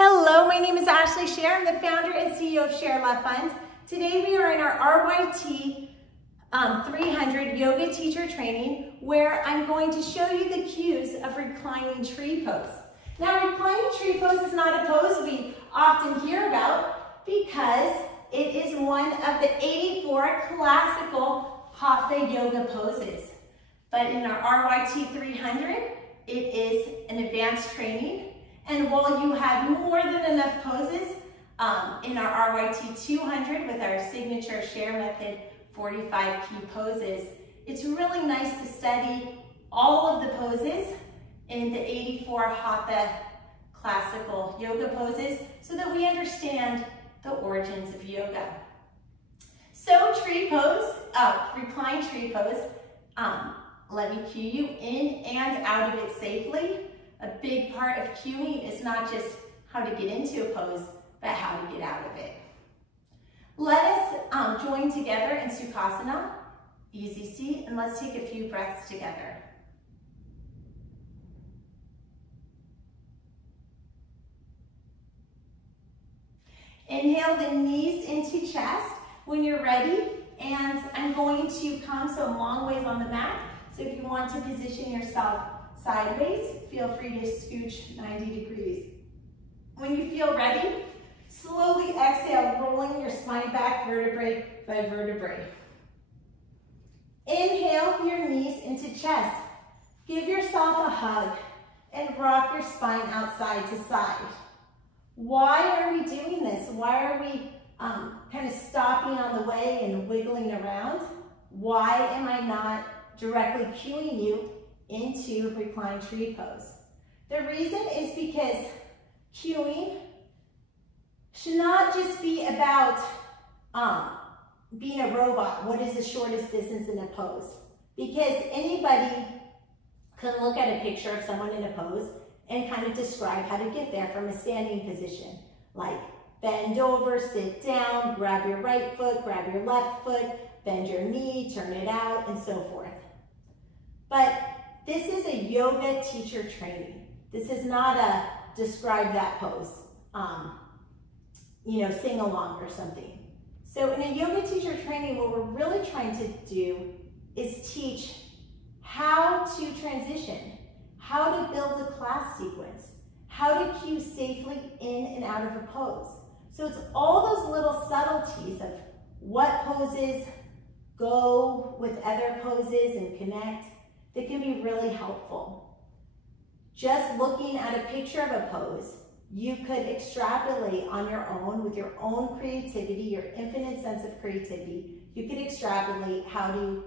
Hello, my name is Ashley Scher. I'm the founder and CEO of ShareLove.Fund. Today we are in our RYT 300 yoga teacher training where I'm going to show you the cues of reclining tree pose. Now, reclining tree pose is not a pose we often hear about because it is one of the 84 classical hatha yoga poses. But in our RYT 300, it is an advanced training. And while you have more than enough poses in our RYT 200 with our signature share method 45 key poses, it's really nice to study all of the poses in the 84 hatha classical yoga poses so that we understand the origins of yoga. So tree pose, recline tree pose, let me cue you in and out of it safely. A big part of cueing is not just how to get into a pose, but how to get out of it. Let us join together in Sukhasana, easy seat, and let's take a few breaths together. Inhale the knees into chest when you're ready, and I'm going to come so long ways on the mat. So if you want to position yourself sideways, feel free to scooch 90 degrees. When you feel ready, slowly exhale, rolling your spine back vertebrae by vertebrae. Inhale your knees into chest. Give yourself a hug and rock your spine out side to side. Why are we doing this? Why are we kind of stopping on the way and wiggling around? Why am I not directly cueing you into reclined tree pose? The reason is because cueing should not just be about being a robot. What is the shortest distance in a pose? Because anybody can look at a picture of someone in a pose and kind of describe how to get there from a standing position, like bend over, sit down, grab your right foot, grab your left foot, bend your knee, turn it out, and so forth. But this is a yoga teacher training. This is not a describe that pose, sing along or something. So in a yoga teacher training, what we're really trying to do is teach how to transition, how to build a class sequence, how to cue safely in and out of a pose. So it's all those little subtleties of what poses go with other poses and connect that can be really helpful. Just looking at a picture of a pose, you could extrapolate on your own with your own creativity, your infinite sense of creativity. You could extrapolate how to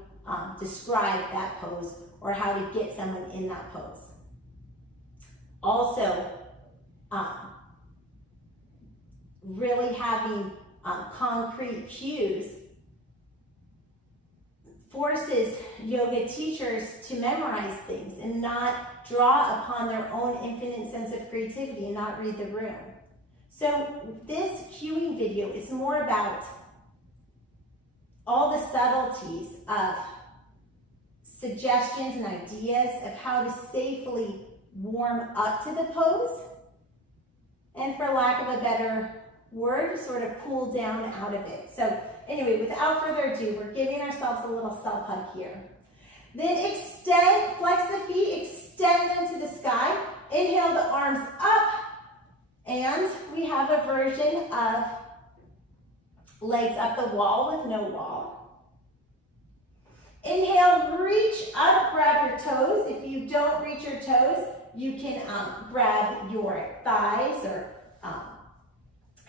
describe that pose or how to get someone in that pose. Also, really having concrete cues forces yoga teachers to memorize things and not draw upon their own infinite sense of creativity and not read the room. So this cueing video is more about all the subtleties of suggestions and ideas of how to safely warm up to the pose, and for lack of a better word, sort of cool down out of it. So anyway, without further ado, we're giving ourselves a little self-hug here. Then extend, flex the feet, extend them to the sky. Inhale the arms up, and we have a version of legs up the wall with no wall. Inhale, reach up, grab your toes. If you don't reach your toes, you can grab your thighs or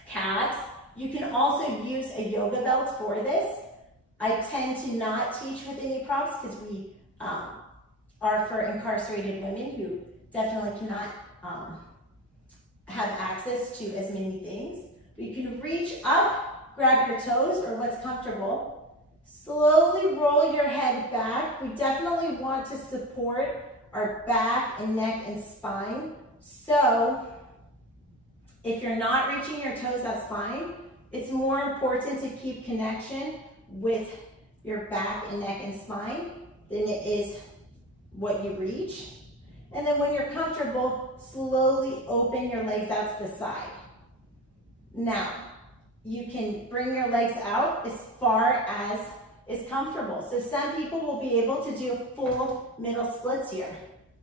calves. You can also use a yoga belt for this. I tend to not teach with any props because we are for incarcerated women who definitely cannot have access to as many things. But you can reach up, grab your toes or what's comfortable. Slowly roll your head back. We definitely want to support our back and neck and spine. So if you're not reaching your toes, that's fine. It's more important to keep connection with your back and neck and spine than it is what you reach. And then when you're comfortable, slowly open your legs out to the side. Now, you can bring your legs out as far as is comfortable. So some people will be able to do full middle splits here.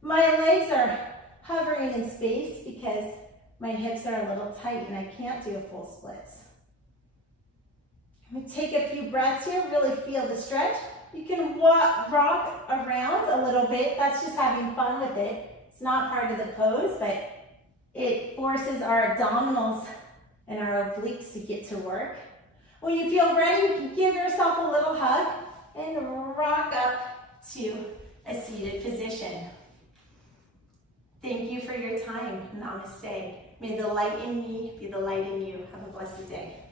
My legs are hovering in space because my hips are a little tight and I can't do a full splits. I'm going to take a few breaths here, really feel the stretch. You can rock around a little bit. That's just having fun with it. It's not part of the pose, but it forces our abdominals and our obliques to get to work. When you feel ready, you can give yourself a little hug and rock up to a seated position. Thank you for your time. Namaste. May the light in me be the light in you. Have a blessed day.